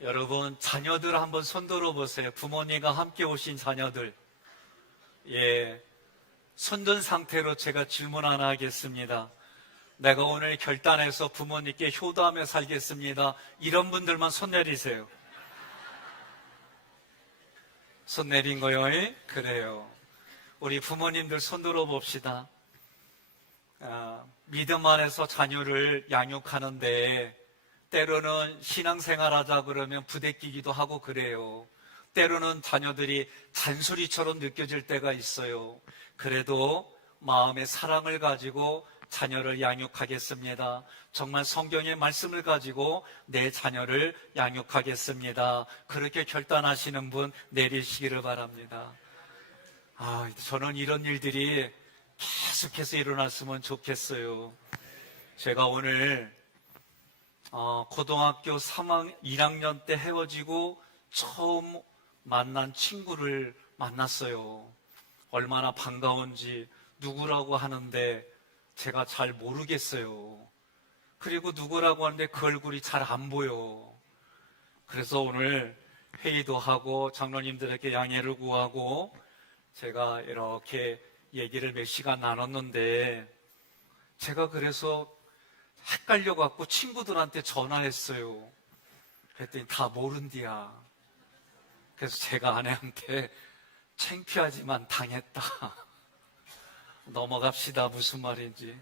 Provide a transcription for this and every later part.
여러분, 자녀들 한번 손들어 보세요. 부모님과 함께 오신 자녀들. 예, 손든 상태로 제가 질문 하나 하겠습니다. 내가 오늘 결단해서 부모님께 효도하며 살겠습니다. 이런 분들만 손 내리세요. 손 내린 거요? 그래요. 우리 부모님들 손들어 봅시다. 믿음 안에서 자녀를 양육하는데 때로는 신앙생활 하자 그러면 부대끼기도 하고 그래요. 때로는 자녀들이 잔소리처럼 느껴질 때가 있어요. 그래도 마음의 사랑을 가지고 자녀를 양육하겠습니다. 정말 성경의 말씀을 가지고 내 자녀를 양육하겠습니다. 그렇게 결단하시는 분 내리시기를 바랍니다. 저는 이런 일들이 계속해서 일어났으면 좋겠어요. 제가 오늘 고등학교 1학년 때 헤어지고 처음 만난 친구를 만났어요. 얼마나 반가운지 누구라고 하는데 제가 잘 모르겠어요. 그리고 누구라고 하는데 그 얼굴이 잘 안 보여. 그래서 오늘 회의도 하고 장로님들에게 양해를 구하고 제가 이렇게 얘기를 몇 시간 나눴는데 제가 그래서 헷갈려갖고 친구들한테 전화했어요. 그랬더니 다 모른디야. 그래서 제가 아내한테 창피하지만 당했다. 넘어갑시다. 무슨 말인지.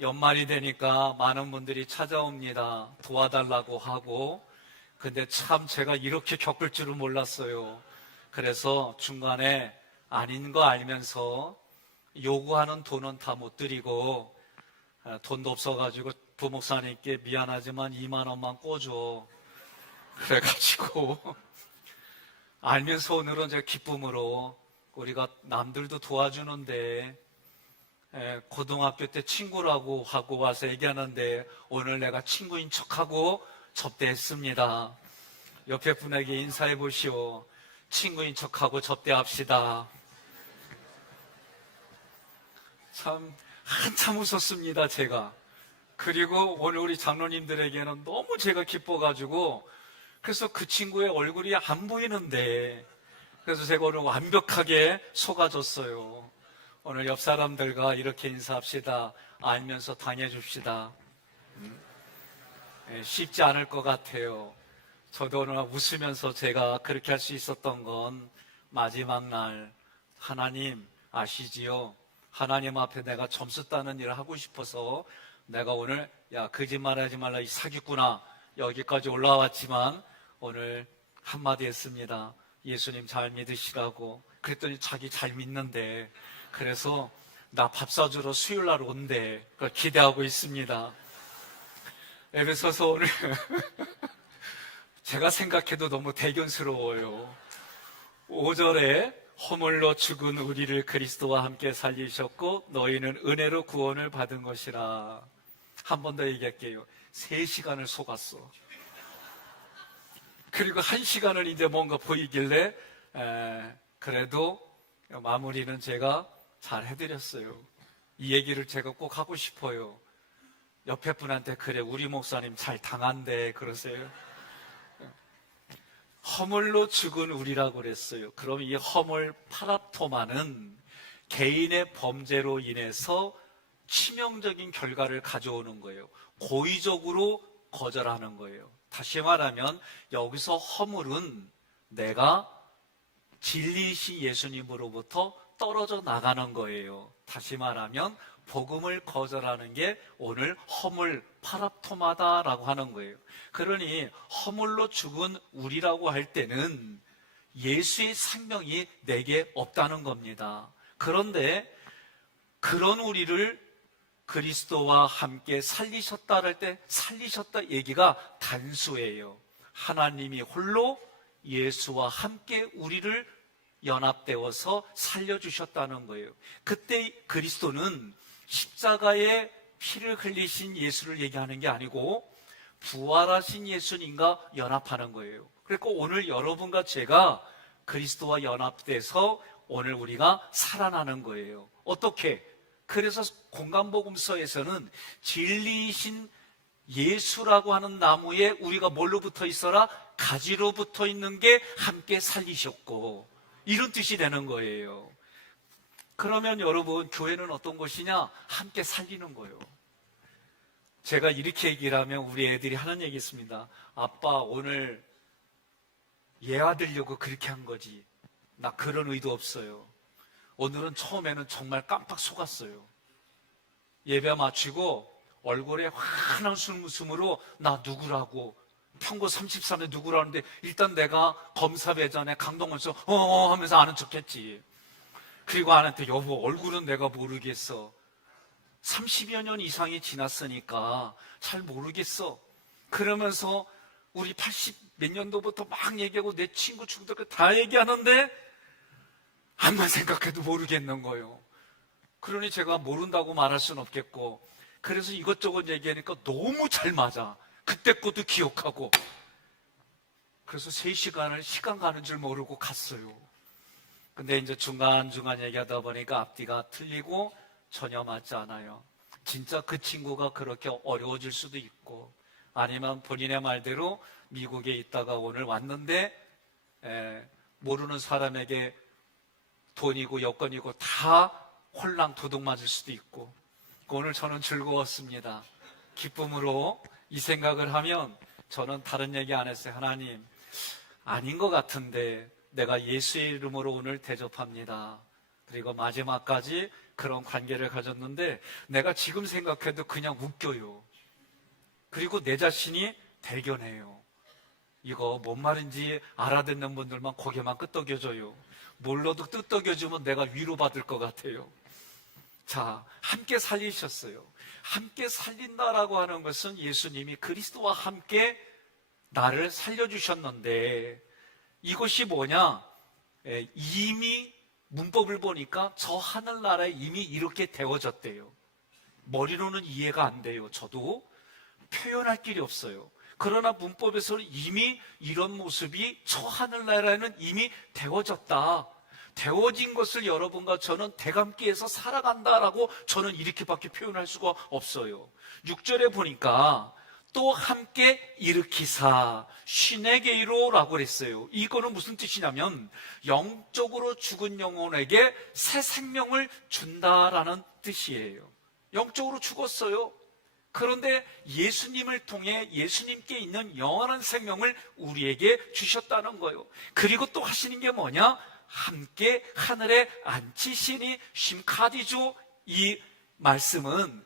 연말이 되니까 많은 분들이 찾아옵니다. 도와달라고 하고. 근데 참 제가 이렇게 겪을 줄은 몰랐어요. 그래서 중간에 아닌 거 알면서 요구하는 돈은 다 못 드리고 돈도 없어가지고 부목사님께 미안하지만 2만 원만 꿔줘. 그래가지고 알면서 오늘은 제가 기쁨으로 우리가 남들도 도와주는데 고등학교 때 친구라고 하고 와서 얘기하는데 오늘 내가 친구인 척하고 접대했습니다. 옆에 분에게 인사해 보시오. 친구인 척하고 접대합시다. 참 한참 웃었습니다, 제가. 그리고 오늘 우리 장로님들에게는 너무 제가 기뻐가지고 그래서 그 친구의 얼굴이 안 보이는데 그래서 제가 오늘 완벽하게 속아줬어요. 오늘 옆 사람들과 이렇게 인사합시다. 알면서 당해줍시다. 쉽지 않을 것 같아요. 저도 오늘 웃으면서 제가 그렇게 할 수 있었던 건 마지막 날 하나님 아시지요? 하나님 앞에 내가 점수 따는 일을 하고 싶어서 내가 오늘 야 거짓말하지 말라 이 사기꾼아 여기까지 올라왔지만 오늘 한마디 했습니다. 예수님 잘 믿으시라고. 그랬더니 자기 잘 믿는데 그래서 나 밥 사주러 수요일 날 온대. 그걸 기대하고 있습니다. 에베소서 오늘 제가 생각해도 너무 대견스러워요. 5절에 허물로 죽은 우리를 그리스도와 함께 살리셨고 너희는 은혜로 구원을 받은 것이라. 한 번 더 얘기할게요. 3시간을 속았어. 그리고 1시간을 이제 뭔가 보이길래 그래도 마무리는 제가 잘 해드렸어요. 이 얘기를 제가 꼭 하고 싶어요. 옆에 분한테 그래 우리 목사님 잘 당한대 그러세요. 허물로 죽은 우리라고 그랬어요. 그럼 이 허물 파라토마는 개인의 범죄로 인해서 치명적인 결과를 가져오는 거예요. 고의적으로 거절하는 거예요. 다시 말하면 여기서 허물은 내가 진리이신 예수님으로부터 떨어져 나가는 거예요. 다시 말하면 복음을 거절하는 게 오늘 허물 파라토마다라고 하는 거예요. 그러니 허물로 죽은 우리라고 할 때는 예수의 생명이 내게 없다는 겁니다. 그런데 그런 우리를 그리스도와 함께 살리셨다 할 때 살리셨다 얘기가 단수예요. 하나님이 홀로 예수와 함께 우리를 연합되어서 살려주셨다는 거예요. 그때 그리스도는 십자가에 피를 흘리신 예수를 얘기하는 게 아니고 부활하신 예수님과 연합하는 거예요. 그러니까 오늘 여러분과 제가 그리스도와 연합돼서 오늘 우리가 살아나는 거예요. 어떻게? 그래서 공간복음서에서는 진리이신 예수라고 하는 나무에 우리가 뭘로 붙어 있어라? 가지로 붙어 있는 게 함께 살리셨고, 이런 뜻이 되는 거예요. 그러면 여러분, 교회는 어떤 곳이냐? 함께 살리는 거예요. 제가 이렇게 얘기를 하면 우리 애들이 하는 얘기 있습니다. 아빠, 오늘 예화 들려고 그렇게 한 거지. 나 그런 의도 없어요. 오늘은 처음에는 정말 깜빡 속았어요. 예배 마치고 얼굴에 환한 웃음으로 나 누구라고, 평고 33에 누구라는데 일단 내가 검사 배전에 강동원서 하면서 아는 척했지. 그리고 아내한테 여보, 얼굴은 내가 모르겠어. 30여 년 이상이 지났으니까 잘 모르겠어. 그러면서 우리 80 몇 년도부터 막 얘기하고 내 친구 친구들 다 얘기하는데 암만 생각해도 모르겠는 거예요. 그러니 제가 모른다고 말할 수는 없겠고, 그래서 이것저것 얘기하니까 너무 잘 맞아. 그때 것도 기억하고. 그래서 3시간을 시간 가는 줄 모르고 갔어요. 근데 이제 중간중간 얘기하다 보니까 앞뒤가 틀리고 전혀 맞지 않아요. 진짜 그 친구가 그렇게 어려워질 수도 있고, 아니면 본인의 말대로 미국에 있다가 오늘 왔는데 모르는 사람에게 돈이고 여건이고 다 홀랑 도둑 맞을 수도 있고. 오늘 저는 즐거웠습니다. 기쁨으로 이 생각을 하면 저는 다른 얘기 안 했어요. 하나님, 아닌 것 같은데 내가 예수의 이름으로 오늘 대접합니다. 그리고 마지막까지 그런 관계를 가졌는데 내가 지금 생각해도 그냥 웃겨요. 그리고 내 자신이 대견해요. 이거 뭔 말인지 알아듣는 분들만 고개만 끄덕여줘요. 몰라도 끄덕여주면 내가 위로받을 것 같아요. 자, 함께 살리셨어요. 함께 살린다라고 하는 것은 예수님이 그리스도와 함께 나를 살려주셨는데, 이것이 뭐냐? 이미 문법을 보니까 저 하늘나라에 이미 이렇게 되어졌대요. 머리로는 이해가 안 돼요. 저도 표현할 길이 없어요. 그러나 문법에서는 이미 이런 모습이 저 하늘나라에는 이미 되어졌다. 되어진 것을 여러분과 저는 대감기에서 살아간다라고 저는 이렇게밖에 표현할 수가 없어요. 6절에 보니까 또 함께 일으키사 시네게이로라고 그랬어요. 이거는 무슨 뜻이냐면 영적으로 죽은 영혼에게 새 생명을 준다라는 뜻이에요. 영적으로 죽었어요. 그런데 예수님을 통해 예수님께 있는 영원한 생명을 우리에게 주셨다는 거예요. 그리고 또 하시는 게 뭐냐? 함께 하늘에 앉히시니 심카디조. 이 말씀은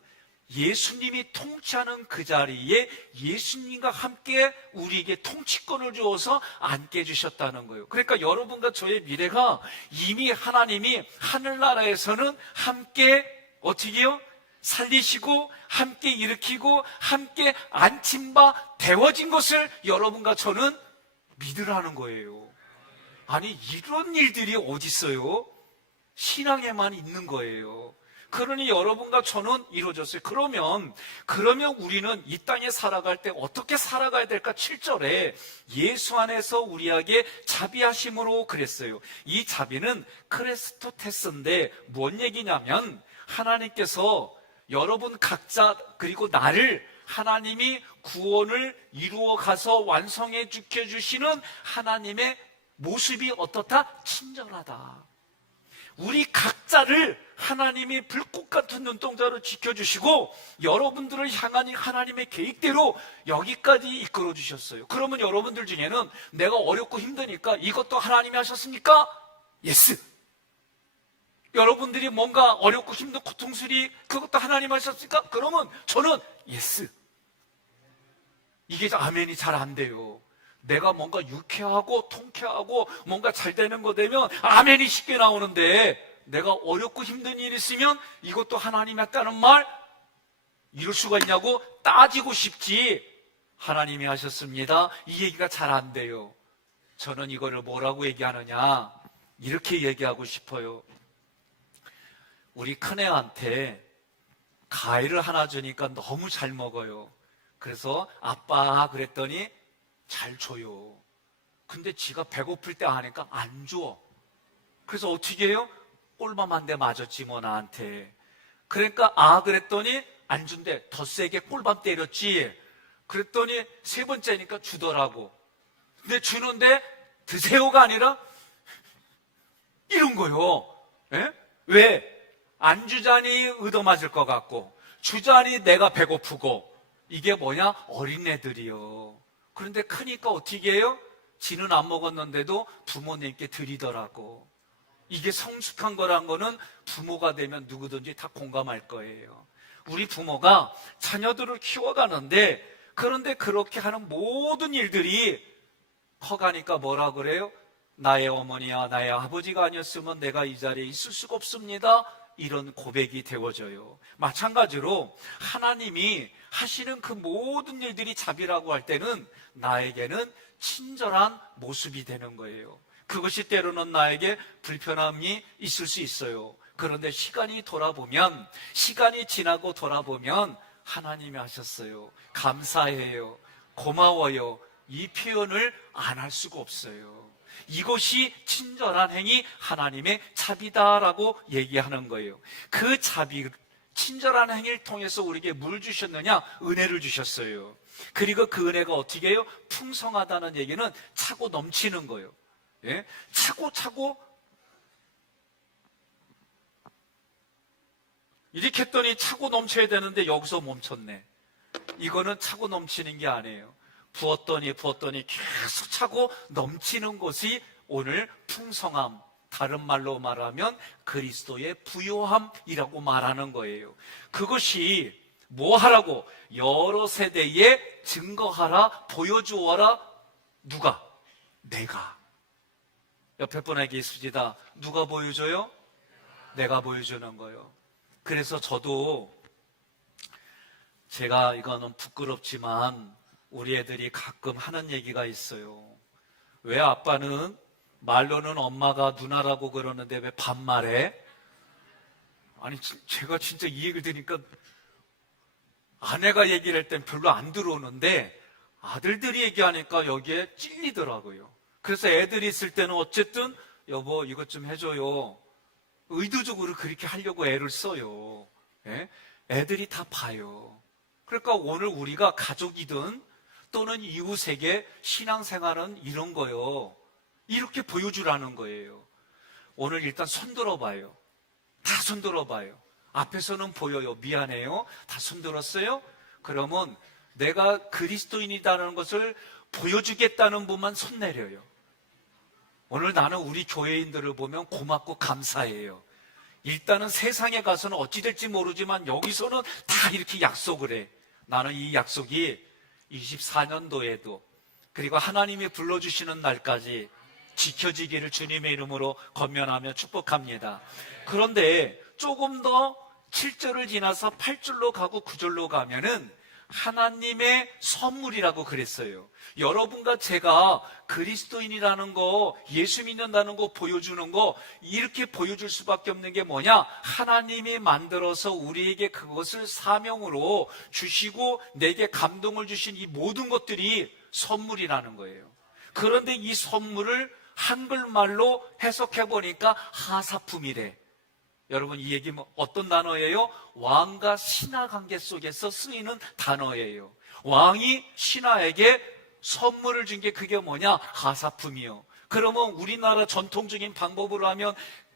예수님이 통치하는 그 자리에 예수님과 함께 우리에게 통치권을 주어서 앉게 해주셨다는 거예요. 그러니까 여러분과 저의 미래가 이미 하나님이 하늘나라에서는 함께 어떻게 해요? 살리시고 함께 일으키고 함께 앉힌바 되어진 것을 여러분과 저는 믿으라는 거예요. 아니, 이런 일들이 어디 있어요? 신앙에만 있는 거예요. 그러니 여러분과 저는 이루어졌어요. 그러면 우리는 이 땅에 살아갈 때 어떻게 살아가야 될까? 7절에 예수 안에서 우리에게 자비하심으로 그랬어요. 이 자비는 크레스토테스인데 뭔 얘기냐면 하나님께서 여러분 각자 그리고 나를 하나님이 구원을 이루어 가서 완성해 주시는 하나님의 모습이 어떻다? 친절하다. 우리 각자를 하나님이 불꽃 같은 눈동자로 지켜주시고 여러분들을 향한 하나님의 계획대로 여기까지 이끌어 주셨어요. 그러면 여러분들 중에는 내가 어렵고 힘드니까 이것도 하나님이 하셨습니까? 예스. 여러분들이 뭔가 어렵고 힘든 고통스리 그것도 하나님 하셨습니까? 그러면 저는 예스. 이게 아멘이 잘 안 돼요. 내가 뭔가 유쾌하고 통쾌하고 뭔가 잘 되는 거 되면 아멘이 쉽게 나오는데, 내가 어렵고 힘든 일이 있으면 이것도 하나님이 했다는 말 이럴 수가 있냐고 따지고 싶지, 하나님이 하셨습니다, 이 얘기가 잘 안 돼요. 저는 이거를 뭐라고 얘기하느냐, 이렇게 얘기하고 싶어요. 우리 큰애한테 과일을 하나 주니까 너무 잘 먹어요. 그래서 아빠 그랬더니 잘 줘요. 근데 지가 배고플 때 하니까 안 줘. 그래서 어떻게 해요? 꼴밤 한 대 맞았지 뭐 나한테. 그러니까 그랬더니 안 준대. 더 세게 꼴밤 때렸지. 그랬더니 세 번째니까 주더라고. 근데 주는데 드세요가 아니라 이런 거요. 예? 왜? 안 주자니 얻어맞을 것 같고, 주자니 내가 배고프고, 이게 뭐냐? 어린애들이요. 그런데 크니까 어떻게 해요? 지는 안 먹었는데도 부모님께 드리더라고. 이게 성숙한 거란 거는 부모가 되면 누구든지 다 공감할 거예요. 우리 부모가 자녀들을 키워가는데, 그런데 그렇게 하는 모든 일들이 커가니까 뭐라 그래요? 나의 어머니와 나의 아버지가 아니었으면 내가 이 자리에 있을 수가 없습니다. 이런 고백이 되어져요. 마찬가지로 하나님이 하시는 그 모든 일들이 자비라고 할 때는 나에게는 친절한 모습이 되는 거예요. 그것이 때로는 나에게 불편함이 있을 수 있어요. 그런데 시간이 지나고 돌아보면 하나님이 하셨어요. 감사해요. 고마워요. 이 표현을 안 할 수가 없어요. 이것이 친절한 행위, 하나님의 자비다라고 얘기하는 거예요. 그 자비, 친절한 행위를 통해서 우리에게 뭘 주셨느냐? 은혜를 주셨어요. 그리고 그 은혜가 어떻게 해요? 풍성하다는 얘기는 차고 넘치는 거예요. 예? 차고 이렇게 했더니 차고 넘쳐야 되는데 여기서 멈췄네. 이거는 차고 넘치는 게 아니에요. 부었더니 계속 차고 넘치는 것이 오늘 풍성함, 다른 말로 말하면 그리스도의 부요함이라고 말하는 거예요. 그것이 뭐 하라고? 여러 세대에 증거하라, 보여주어라. 누가? 내가. 옆에 분에게 있습니다. 누가 보여줘요? 내가 보여주는 거예요. 그래서 저도 제가 이거는 부끄럽지만 우리 애들이 가끔 하는 얘기가 있어요. 왜 아빠는 말로는 엄마가 누나라고 그러는데 왜 반말해? 아니 제가 진짜 이 얘기를 들으니까 아내가 얘기를 할 땐 별로 안 들어오는데 아들들이 얘기하니까 여기에 찔리더라고요. 그래서 애들이 있을 때는 어쨌든 여보 이것 좀 해줘요. 의도적으로 그렇게 하려고 애를 써요. 예? 애들이 다 봐요. 그러니까 오늘 우리가 가족이든 또는 이웃에게 신앙생활은 이런 거요. 이렇게 보여주라는 거예요. 오늘 일단 손 들어봐요. 다 손 들어봐요. 앞에서는 보여요. 미안해요. 다 손 들었어요? 그러면 내가 그리스도인이라는 것을 보여주겠다는 분만 손 내려요. 오늘 나는 우리 교회인들을 보면 고맙고 감사해요. 일단은 세상에 가서는 어찌 될지 모르지만 여기서는 다 이렇게 약속을 해. 나는 이 약속이 24년도에도 그리고 하나님이 불러주시는 날까지 지켜지기를 주님의 이름으로 권면하며 축복합니다. 그런데 조금 더 7절을 지나서 8절로 가고 9절로 가면은 하나님의 선물이라고 그랬어요. 여러분과 제가 그리스도인이라는 거, 예수 믿는다는 거 보여주는 거, 이렇게 보여줄 수밖에 없는 게 뭐냐? 하나님이 만들어서 우리에게 그것을 사명으로 주시고 내게 감동을 주신 이 모든 것들이 선물이라는 거예요. 그런데 이 선물을 한글말로 해석해 보니까 하사품이래. 여러분 이 얘기 어떤 단어예요? 왕과 신하 관계 속에서 쓰이는 단어예요. 왕이 신하에게 선물을 준 게 그게 뭐냐? 하사품이요. 그러면 우리나라 전통적인 방법으로 하면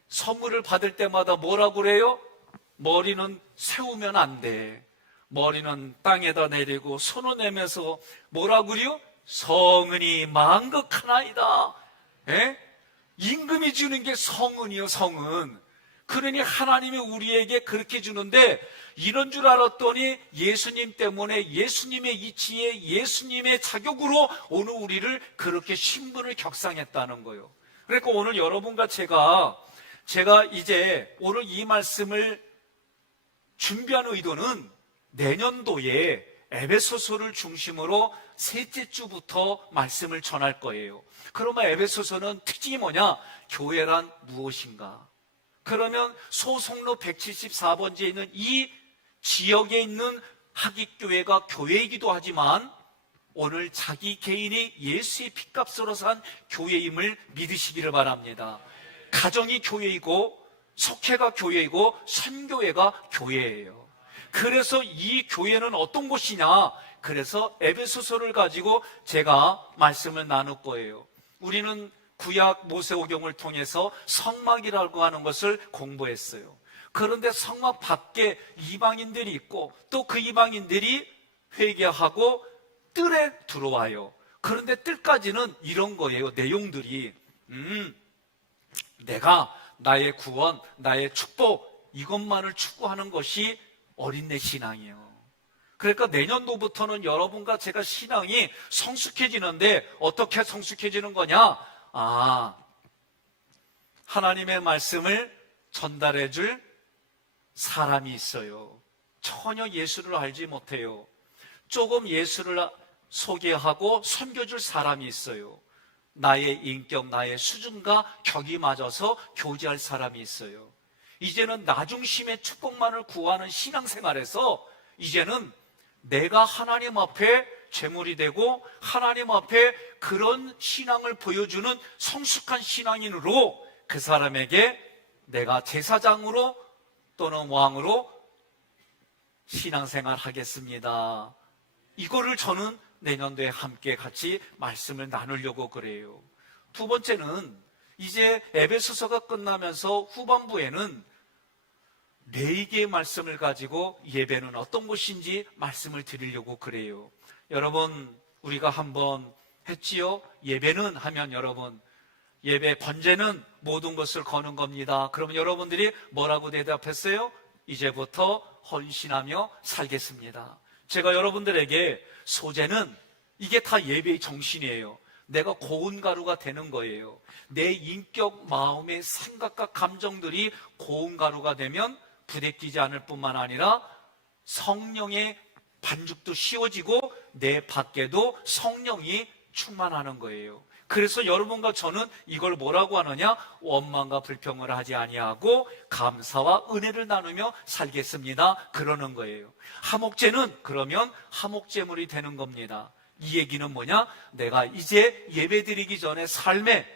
선물을 받을 때마다 뭐라고 그래요? 머리는 세우면 안 돼. 머리는 땅에다 내리고 손을 내면서 뭐라고 그래요? 성은이 만극하나이다. 예? 임금이 주는 게 성은이요, 성은. 그러니 하나님이 우리에게 그렇게 주는데 이런 줄 알았더니 예수님 때문에 예수님의 이치에 예수님의 자격으로 오늘 우리를 그렇게 신분을 격상했다는 거예요. 그러니까 오늘 여러분과 제가 이제 오늘 이 말씀을 준비한 의도는 내년도에 에베소서를 중심으로 셋째 주부터 말씀을 전할 거예요. 그러면 에베소서는 특징이 뭐냐? 교회란 무엇인가? 그러면 소송로 174번지에 있는 이 지역에 있는 하깃교회가 교회이기도 하지만 오늘 자기 개인이 예수의 핏값으로 산 교회임을 믿으시기를 바랍니다. 가정이 교회이고 속회가 교회이고 선교회가 교회예요. 그래서 이 교회는 어떤 곳이냐? 그래서 에베소서를 가지고 제가 말씀을 나눌 거예요. 우리는 구약 모세오경을 통해서 성막이라고 하는 것을 공부했어요. 그런데 성막 밖에 이방인들이 있고 또 그 이방인들이 회개하고 뜰에 들어와요. 그런데 뜰까지는 이런 거예요. 내용들이 내가 나의 구원, 나의 축복 이것만을 추구하는 것이 어린애 신앙이에요. 그러니까 내년도부터는 여러분과 제가 신앙이 성숙해지는데 어떻게 성숙해지는 거냐? 하나님의 말씀을 전달해 줄 사람이 있어요. 전혀 예수를 알지 못해요. 조금 예수를 소개하고 섬겨줄 사람이 있어요. 나의 인격, 나의 수준과 격이 맞아서 교제할 사람이 있어요. 이제는 나 중심의 축복만을 구하는 신앙생활에서 이제는 내가 하나님 앞에 제물이 되고 하나님 앞에 그런 신앙을 보여주는 성숙한 신앙인으로 그 사람에게 내가 제사장으로 또는 왕으로 신앙생활 하겠습니다. 이거를 저는 내년도에 함께 같이 말씀을 나누려고 그래요. 두 번째는 이제 에베소서가 끝나면서 후반부에는 4개의 말씀을 가지고 예배는 어떤 것인지 말씀을 드리려고 그래요. 여러분, 우리가 한번 했지요? 예배는 하면 여러분, 예배 번제는 모든 것을 거는 겁니다. 그러면 여러분들이 뭐라고 대답했어요? 이제부터 헌신하며 살겠습니다. 제가 여러분들에게 소제는 이게 다 예배의 정신이에요. 내가 고운 가루가 되는 거예요. 내 인격, 마음의 생각과 감정들이 고운 가루가 되면 부대끼지 않을 뿐만 아니라 성령의 반죽도 씌워지고 내 밖에도 성령이 충만하는 거예요. 그래서 여러분과 저는 이걸 뭐라고 하느냐? 원망과 불평을 하지 아니하고 감사와 은혜를 나누며 살겠습니다. 그러는 거예요. 화목제는 그러면 화목제물이 되는 겁니다. 이 얘기는 뭐냐? 내가 이제 예배드리기 전에 삶에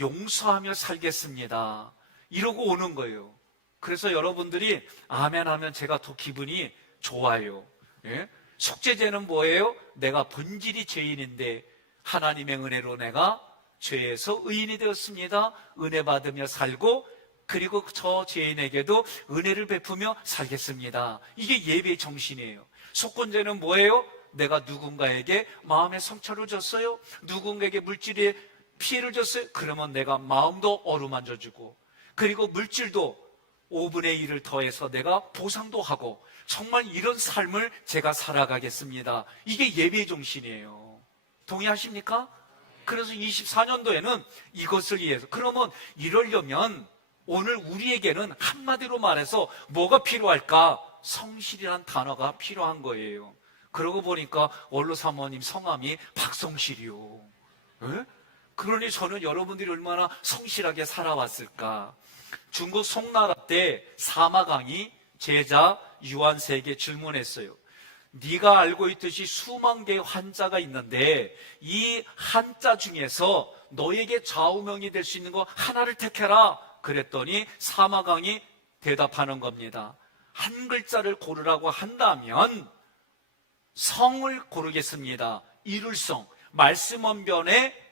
용서하며 살겠습니다. 이러고 오는 거예요. 그래서 여러분들이 아멘 하면 제가 더 기분이 좋아요. 예? 속죄제는 뭐예요? 내가 본질이 죄인인데 하나님의 은혜로 내가 죄에서 의인이 되었습니다. 은혜 받으며 살고 그리고 저 죄인에게도 은혜를 베푸며 살겠습니다. 이게 예배의 정신이에요. 속건제는 뭐예요? 내가 누군가에게 마음의 상처를 줬어요. 누군가에게 물질의 피해를 줬어요. 그러면 내가 마음도 어루만져주고 그리고 물질도 5분의 1을 더해서 내가 보상도 하고 정말 이런 삶을 제가 살아가겠습니다. 이게 예배의 정신이에요. 동의하십니까? 그래서 24년도에는 이것을 위해서 그러면 이러려면 오늘 우리에게는 한마디로 말해서 뭐가 필요할까? 성실이란 단어가 필요한 거예요. 그러고 보니까 원로 사모님 성함이 박성실이요. 에? 그러니 저는 여러분들이 얼마나 성실하게 살아왔을까. 중국 송나라 때 사마강이 제자 유한세에게 질문했어요. 네가 알고 있듯이 수만 개의 한자가 있는데 이 한자 중에서 너에게 좌우명이 될 수 있는 거 하나를 택해라. 그랬더니 사마강이 대답하는 겁니다. 한 글자를 고르라고 한다면 성을 고르겠습니다. 이룰성, 말씀원변에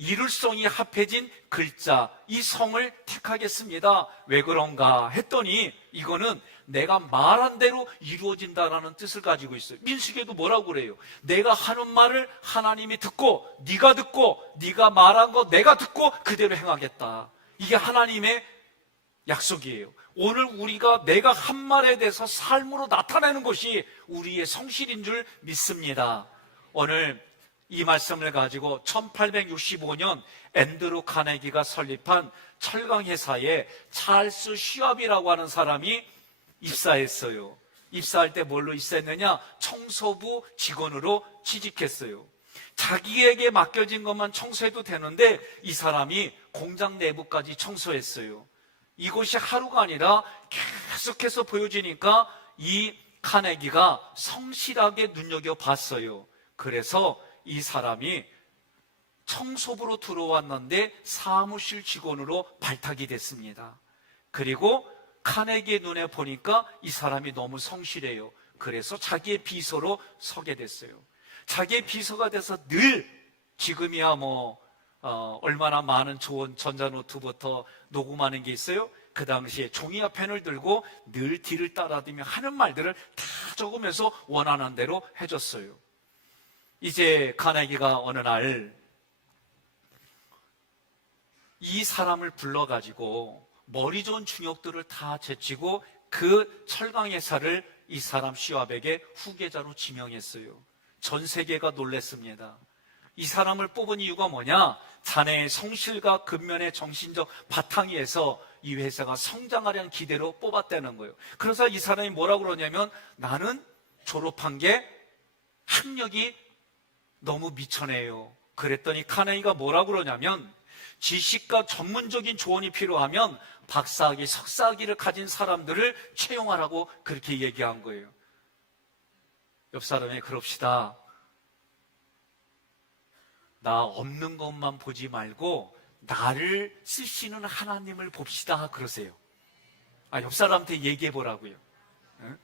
이룰성이 합해진 글자, 이 성을 택하겠습니다. 왜 그런가 했더니 이거는 내가 말한 대로 이루어진다라는 뜻을 가지고 있어요. 민수기에도 뭐라고 그래요? 내가 하는 말을 하나님이 듣고 네가 말한 거 내가 듣고 그대로 행하겠다. 이게 하나님의 약속이에요. 오늘 우리가 내가 한 말에 대해서 삶으로 나타내는 것이 우리의 성실인 줄 믿습니다. 오늘 이 말씀을 가지고 1865년 앤드루 카네기가 설립한 철강회사에 찰스 슈왑이라고 하는 사람이 입사했어요. 입사할 때 뭘로 입사했느냐? 청소부 직원으로 취직했어요. 자기에게 맡겨진 것만 청소해도 되는데 이 사람이 공장 내부까지 청소했어요. 이것이 하루가 아니라 계속해서 보여지니까 이 카네기가 성실하게 눈여겨봤어요. 그래서 이 사람이 청소부로 들어왔는데 사무실 직원으로 발탁이 됐습니다. 그리고 카네기의 눈에 보니까 이 사람이 너무 성실해요. 그래서 자기의 비서로 서게 됐어요. 자기의 비서가 돼서 늘 지금이야 얼마나 많은 좋은 전자노트부터 녹음하는 게 있어요. 그 당시에 종이와 펜을 들고 늘 뒤를 따라다니며 하는 말들을 다 적으면서 원하는 대로 해줬어요. 이제 카네기가 어느 날 이 사람을 불러가지고 머리 좋은 중역들을 다 제치고 그 철강회사를 이 사람 시압에게 후계자로 지명했어요. 전 세계가 놀랐습니다. 이 사람을 뽑은 이유가 뭐냐? 자네의 성실과 근면의 정신적 바탕 위에서 이 회사가 성장하려는 기대로 뽑았다는 거예요. 그래서 이 사람이 뭐라고 그러냐면, 나는 졸업한 게 학력이 너무 미천해요. 그랬더니 카네기가 뭐라고 그러냐면, 지식과 전문적인 조언이 필요하면 박사학위, 석사학위를 가진 사람들을 채용하라고 그렇게 얘기한 거예요. 옆 사람이 그럽시다. 나 없는 것만 보지 말고 나를 쓰시는 하나님을 봅시다 그러세요. 옆 사람한테 얘기해 보라고요. 응?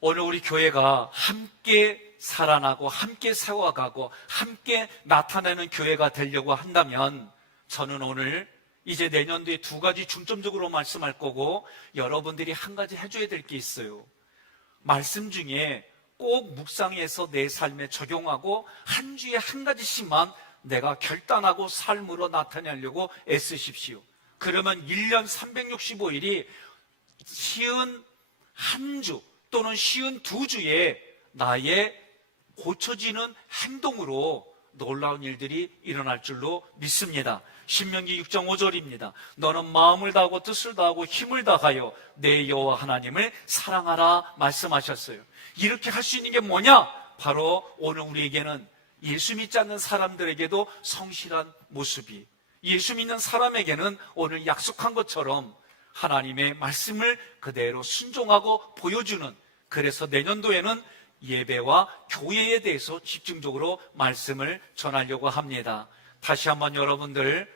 오늘 우리 교회가 함께 살아나고 함께 세워가고 함께 나타내는 교회가 되려고 한다면, 저는 오늘 이제 내년도에 두 가지 중점적으로 말씀할 거고, 여러분들이 한 가지 해줘야 될 게 있어요. 말씀 중에 꼭 묵상해서 내 삶에 적용하고 한 주에 한 가지씩만 내가 결단하고 삶으로 나타내려고 애쓰십시오. 그러면 1년 365일이 쉬운 한 주 또는 쉬운 두 주에 나의 고쳐지는 행동으로 놀라운 일들이 일어날 줄로 믿습니다. 신명기 6장 5절입니다. 너는 마음을 다하고 뜻을 다하고 힘을 다하여 내 여호와 하나님을 사랑하라 말씀하셨어요. 이렇게 할 수 있는 게 뭐냐? 바로 오늘 우리에게는 예수 믿지 않는 사람들에게도 성실한 모습이, 예수 믿는 사람에게는 오늘 약속한 것처럼 하나님의 말씀을 그대로 순종하고 보여주는, 그래서 내년도에는 예배와 교회에 대해서 집중적으로 말씀을 전하려고 합니다. 다시 한번 여러분들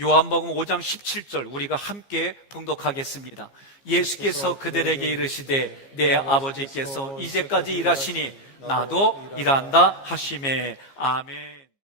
요한복음 5장 17절 우리가 함께 봉독하겠습니다. 예수께서 그들에게 이르시되 내 아버지께서 이제까지 일하시니 나도 일한다 하시매. 아멘.